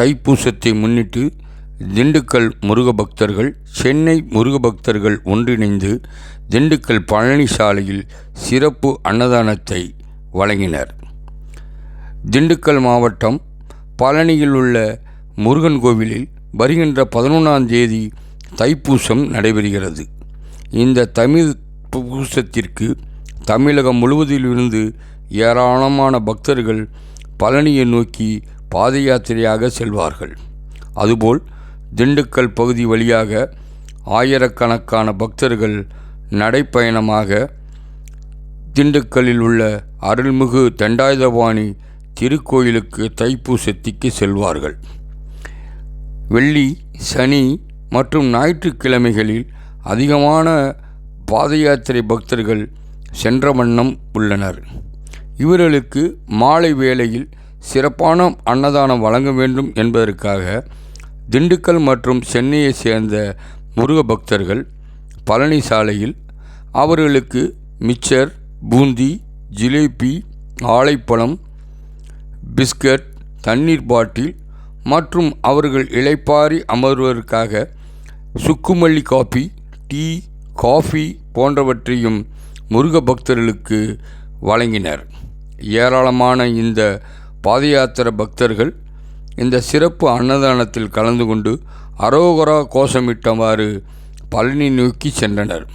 தைப்பூசத்தை முன்னிட்டு திண்டுக்கல் முருக பக்தர்கள், சென்னை முருக பக்தர்கள் ஒன்றிணைந்து திண்டுக்கல் பழனி சாலையில் சிறப்பு அன்னதானத்தை வழங்கினர். திண்டுக்கல் மாவட்டம் பழனியில் உள்ள முருகன் கோவிலில் வருகின்ற 11ஆம் தேதி தைப்பூசம் நடைபெறுகிறது. இந்த தைப்பூசத்திற்கு தமிழகம் முழுவதிலிருந்து ஏராளமான பக்தர்கள் பழனியை நோக்கி பாத யாத்திரையாக செல்வார்கள். அதுபோல் திண்டுக்கல் பகுதி வழியாக ஆயிரக்கணக்கான பக்தர்கள் நடைப்பயணமாக திண்டுக்கல்லில் உள்ள அருள்மிகு தண்டாயுதபாணி திருக்கோயிலுக்கு தைப்பூசத்திற்கு செல்வார்கள். வெள்ளி, சனி மற்றும் ஞாயிற்றுக்கிழமைகளில் அதிகமான பாத யாத்திரை பக்தர்கள் சென்ற வண்ணம் உள்ளனர். இவர்களுக்கு மாலை வேளையில் சிறப்பான அன்னதானம் வழங்க வேண்டும் என்பதற்காக திண்டுக்கல் மற்றும் சென்னையை சேர்ந்த முருக பக்தர்கள் பழனி சாலையில் அவர்களுக்கு மிச்சர், பூந்தி, ஜிலேபி, ஆலைப்பழம், பிஸ்கட், தண்ணீர் பாட்டில் மற்றும் அவர்கள் இளைப்பாரி அமர்வதற்காக சுக்குமல்லி காபி, டீ, காஃபி போன்றவற்றையும் முருக பக்தர்களுக்கு வழங்கினர். ஏராளமான இந்த பாதயாத்திரை பக்தர்கள் இந்த சிறப்பு அன்னதானத்தில் கலந்து கொண்டு அரோகரா கோஷமிட்டவாறு பழனி நோக்கி சென்றனர்.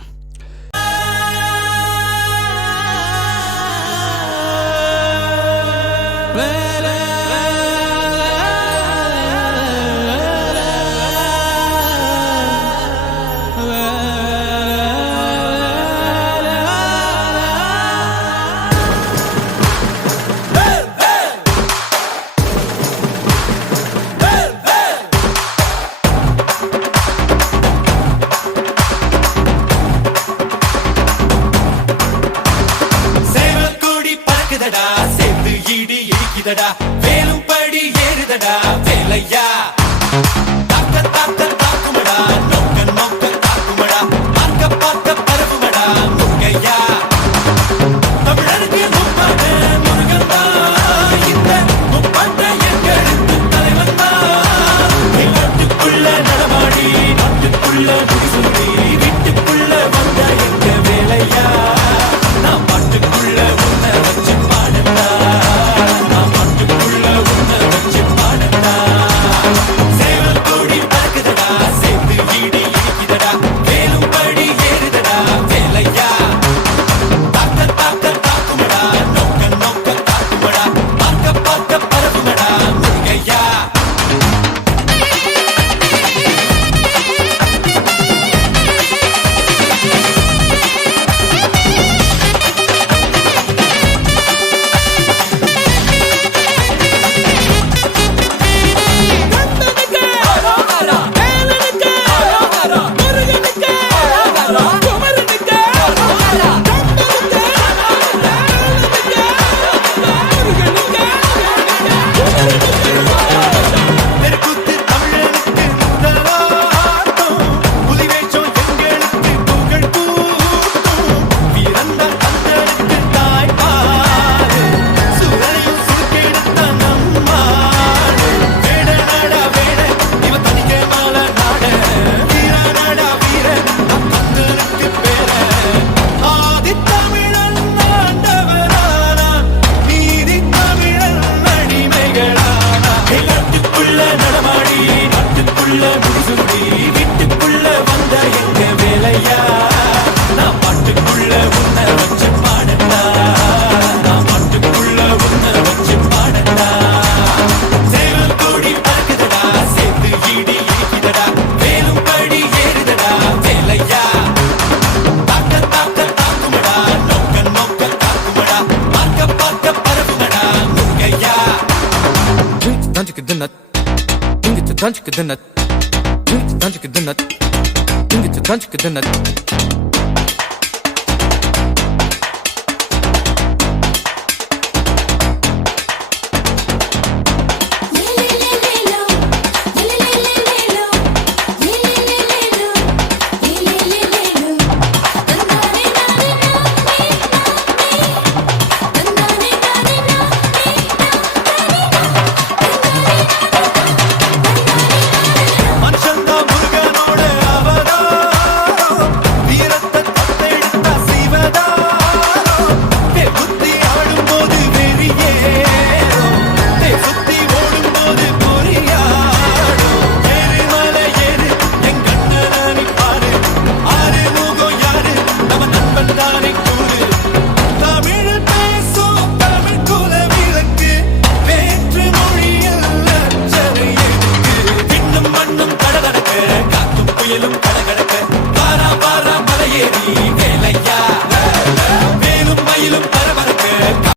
வேலும் படி ஏறுதடா வேலையா, தாக்க தாக்க தாக்குமடா, நோக்க நோக்க தாக்குமடா, பார்க்க பார்க்க பரவுமடா முருகையா. தமிழருக்கு முப்பாட்ட முருகன் தான், இந்த முப்பாட்ட எங்களுக்கு தலைவன் தான். நாட்டுக்குள்ள நடமாடி நாட்டுக்குள்ள முடிசூடி வீட்டுக்குள்ள வந்த எங்க வேலையா. நான் பாட்டுக்குள்ள உன்னை வச்சு பாடண்டா, வீட்டுக்குள்ள வந்த எங்க வேலையா. நான் பாட்டுக்குள்ள உன்னை வச்சு பாடண்டா, நான் பாட்டுக்குள்ள உன்னை வச்சு பாடண்டா. சேவல் கூடி பறக்குதடா, சேர்த்து ஈடி இடிக்குதடா, வேலும் படி ஏறுதடா வேலையா. தாக்க தாக்க தாக்குமடா, நோக்க நோக்க தாக்குமடா, பார்க்க பார்க்க பரவுமடா முருகையா. Don't you get the nut?